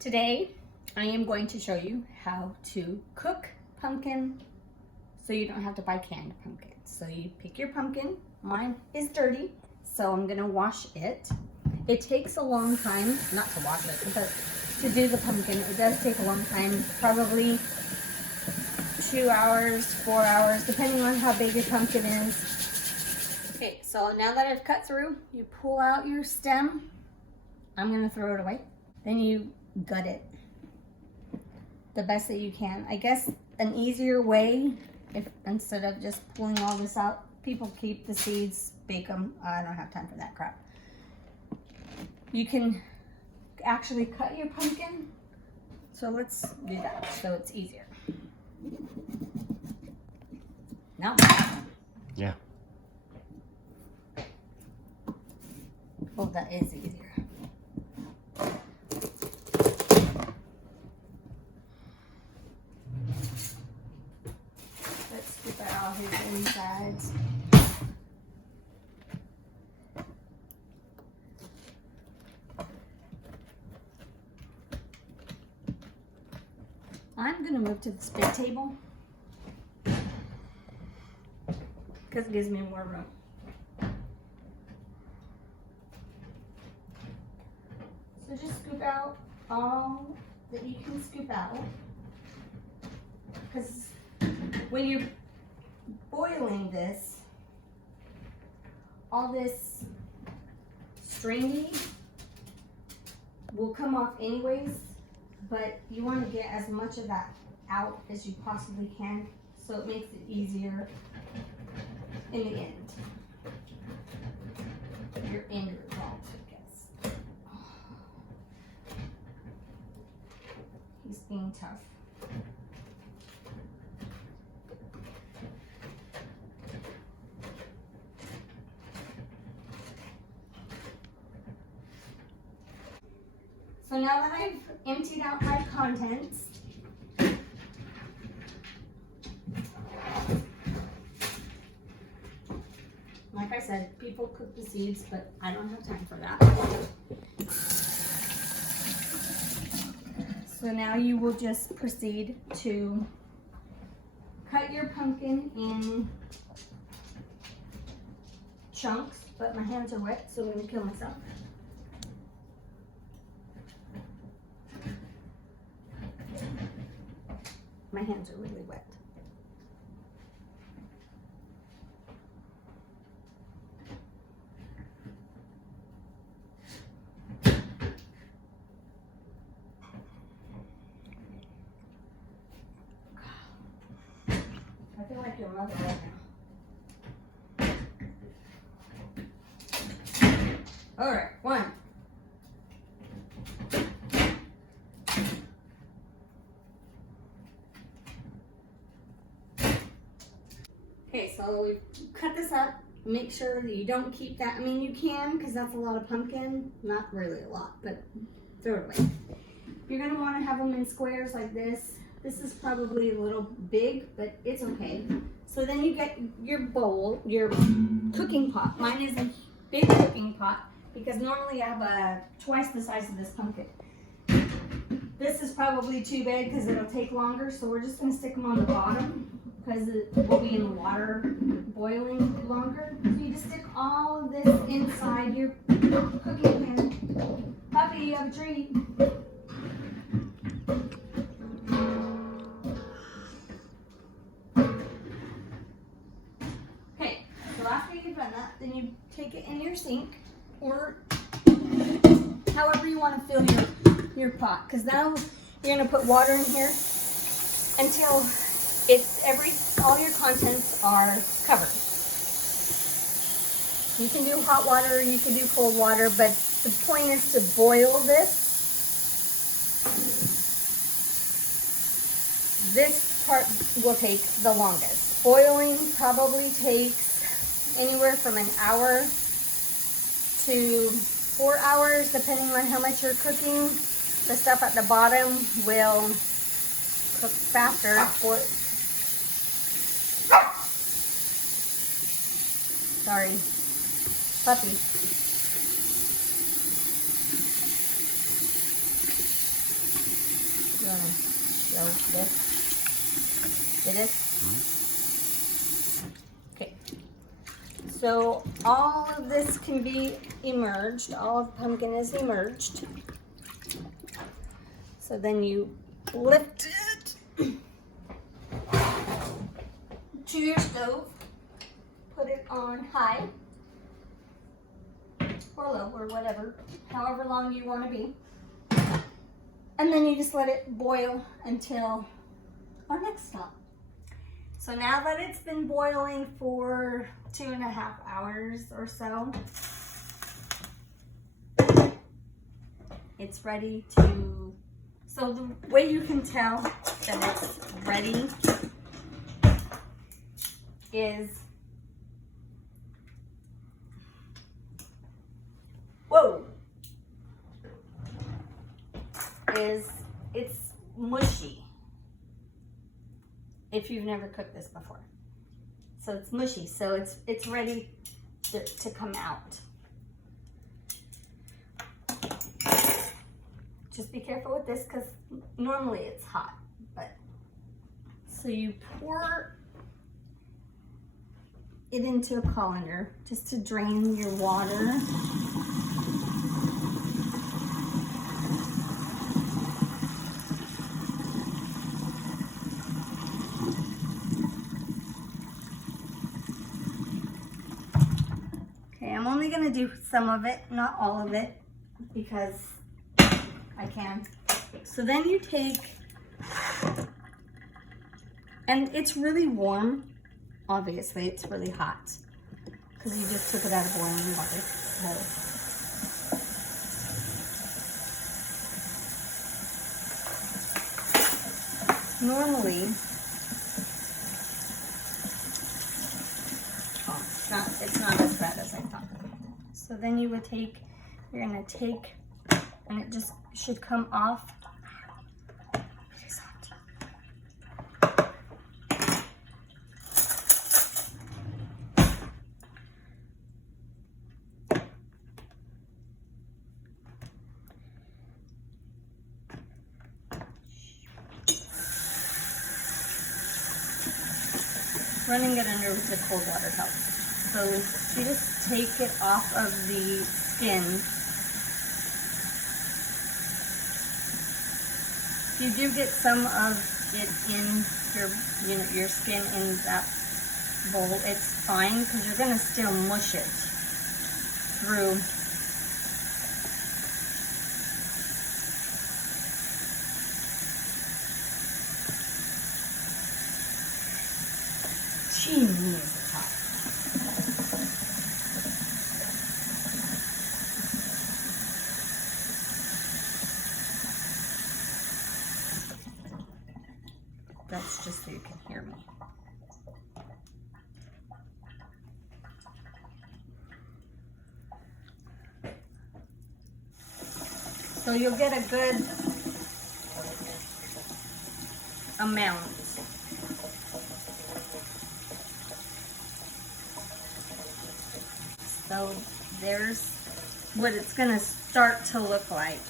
Today, I am going to show you how to cook pumpkin so you don't have to buy canned pumpkins. So you pick your pumpkin. Mine is dirty, so I'm gonna wash it. It takes a long time, not to wash it, but to do the pumpkin. It does take a long time, probably 2 hours, 4 hours, depending on how big your pumpkin is. Okay, so now that I've cut through, you pull out your stem. I'm gonna throw it away. Then you gut it the best that you can. I guess an easier way, if instead of just pulling all this out, people keep the seeds, bake them. I don't have time for that crap. You can actually cut your pumpkin. So let's do that so it's easier. Now, yeah. Oh, that is easier. Let's scoop out all his insides. I'm gonna move to the spit table because it gives me more room. So just scoop out all that you can scoop out, because when you're boiling this, all this stringy will come off anyways, but you want to get as much of that out as you possibly can, so it makes it easier in the end. Your end result, I guess. He's being tough. So now that I've emptied out my contents, like I said, people cook the seeds, but I don't have time for that. So now you will just proceed to cut your pumpkin in chunks, but my hands are wet, so I'm going to kill myself. My hands are really wet. I feel like your mother right now. All right, one. Okay, so we cut this up. Make sure that you don't keep that. I mean, you can, because that's a lot of pumpkin. Not really a lot, but throw it away. You're going to want to have them in squares like this. This is probably a little big, but it's okay. So then you get your bowl, your cooking pot. Mine is a big cooking pot, because normally I have twice the size of this pumpkin. This is probably too big because it'll take longer, so we're just going to stick them on the bottom, because it will be in the water boiling longer. So you just stick all of this inside your cooking pan. Puppy, you have a treat. Okay, so after you've done that, then you take it in your sink, or however you want to fill your pot. Because now you're going to put water in here until all your contents are covered. You can do hot water, you can do cold water, but the point is to boil this. This part will take the longest. Boiling probably takes anywhere from an hour to 4 hours, depending on how much you're cooking. The stuff at the bottom will cook faster. Sorry, puppy. You want to show this? See this? Okay. So all of this can be emerged. All of the pumpkin is emerged. So then you lift it to your stove. Put it on high or low or whatever, however long you want to be. And then you just let it boil until our next stop. So now that it's been boiling for 2.5 hours or so, it's ready to, so the way you can tell that it's ready is, it's mushy. If you've never cooked this before. So it's mushy, so it's ready to come out. Just be careful with this because normally it's hot, but so you pour it into a colander just to drain your water. Okay, I'm only gonna do some of it, not all of it, because I can. So then you take, and it's really warm. Obviously, it's really hot because you just took it out of boiling water. Normally, it's not as bad as I thought. So then you would take, you're gonna take, and it just should come off. It is hot. Running it under the cold water helps. So you just take it off of the skin. You do get some of it in your skin in that bowl. It's fine because you're gonna still mush it through. Jeez. That's just so you can hear me. So you'll get a good amount. So there's what it's gonna start to look like.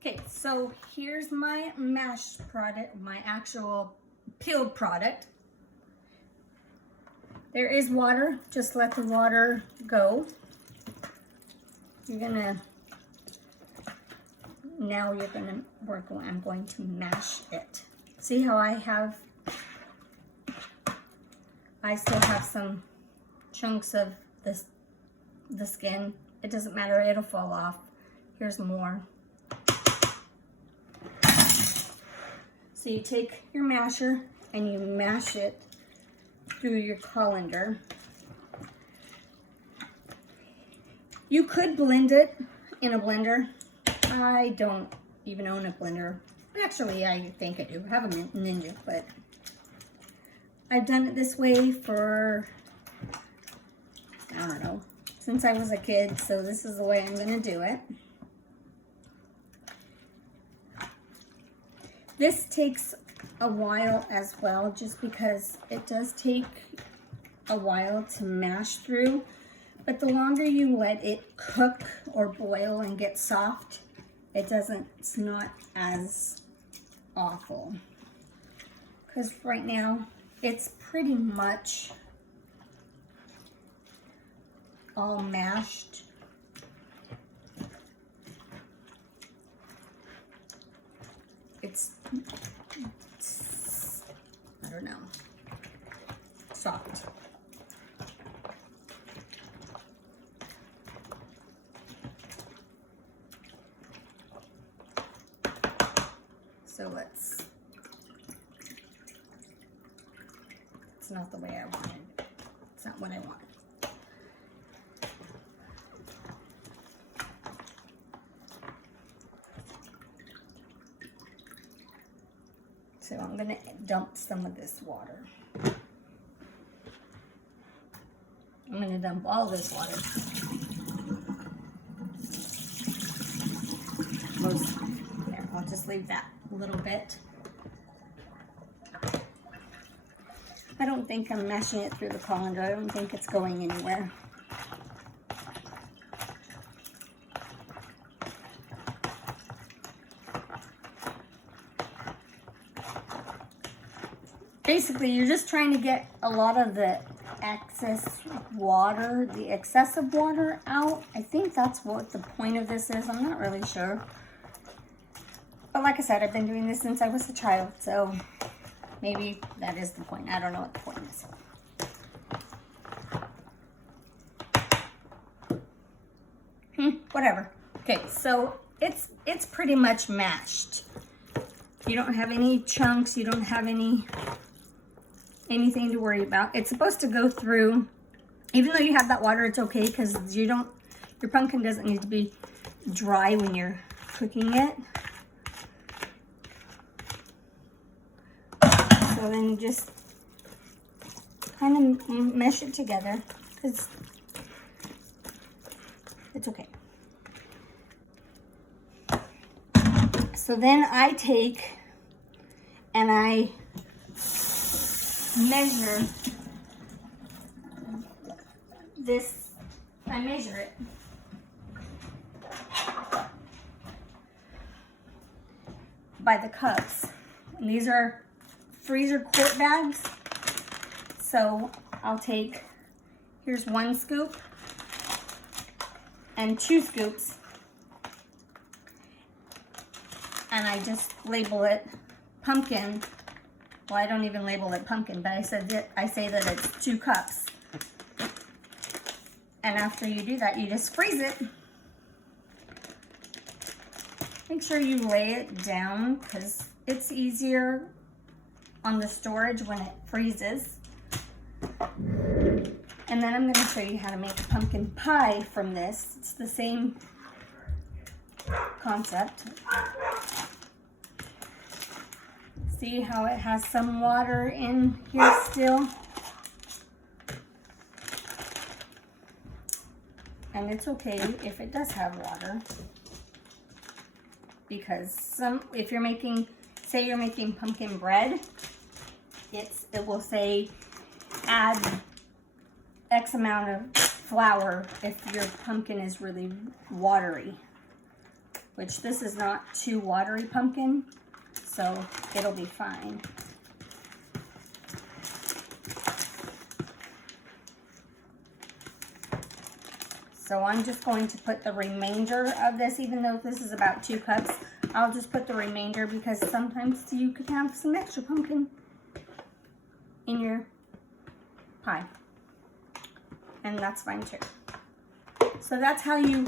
Okay, so here's my mashed product, my actual peeled product. There is water, just let the water go. I'm going to mash it. See how I still have some chunks of the skin. It doesn't matter, it'll fall off. Here's more. So you take your masher and you mash it through your colander. You could blend it in a blender. I don't even own a blender. Actually, I think I do have a Ninja, but I've done it this way for, I don't know, since I was a kid, so this is the way I'm gonna do it. This takes a while as well, just because it does take a while to mash through, but the longer you let it cook or boil and get soft, it's not as awful. Because right now, it's pretty much all mashed. It's I don't know, soft. So it's not the way I wanted. It's not what I wanted. So I'm gonna dump some of this water. I'm gonna dump all this water. There, I'll just leave that a little bit. I don't think I'm mashing it through the colander. I don't think it's going anywhere. Basically, you're just trying to get a lot of the excess water, the excessive water out. I think that's what the point of this is. I'm not really sure. But like I said, I've been doing this since I was a child, so maybe that is the point. I don't know what the point is. Whatever. Okay, so it's pretty much mashed. You don't have any chunks. You don't have anything to worry about. It's supposed to go through, even though you have that water, it's okay because your pumpkin doesn't need to be dry when you're cooking it. So then you just kind of mesh it together because it's okay. So then I take and I measure this, I measure it. By the cups. And these are freezer quart bags. So I'll take, here's 1 scoop and 2 scoops. And I just label it pumpkin. Well, I don't even label it pumpkin, but I say that it's 2 cups. And after you do that, you just freeze it. Make sure you lay it down because it's easier on the storage when it freezes. And then I'm going to show you how to make a pumpkin pie from this. It's the same concept. See how it has some water in here still? And it's okay if it does have water, because if you're making, say you're making pumpkin bread, it will say add X amount of flour if your pumpkin is really watery, which this is not too watery pumpkin, so it'll be fine. So I'm just going to put the remainder of this, even though this is about 2 cups, I'll just put the remainder because sometimes you could have some extra pumpkin in your pie. And that's fine too. So that's how you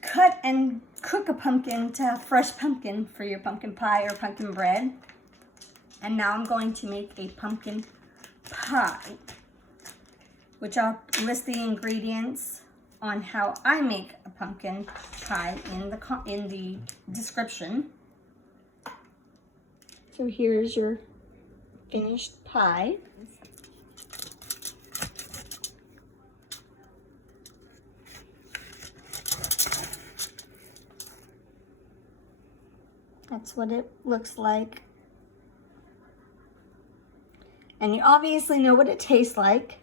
cut and cook a pumpkin to have fresh pumpkin for your pumpkin pie or pumpkin bread. And now I'm going to make a pumpkin pie, which I'll list the ingredients on how I make a pumpkin pie in the description. So here's your finished pie. That's what it looks like. And you obviously know what it tastes like.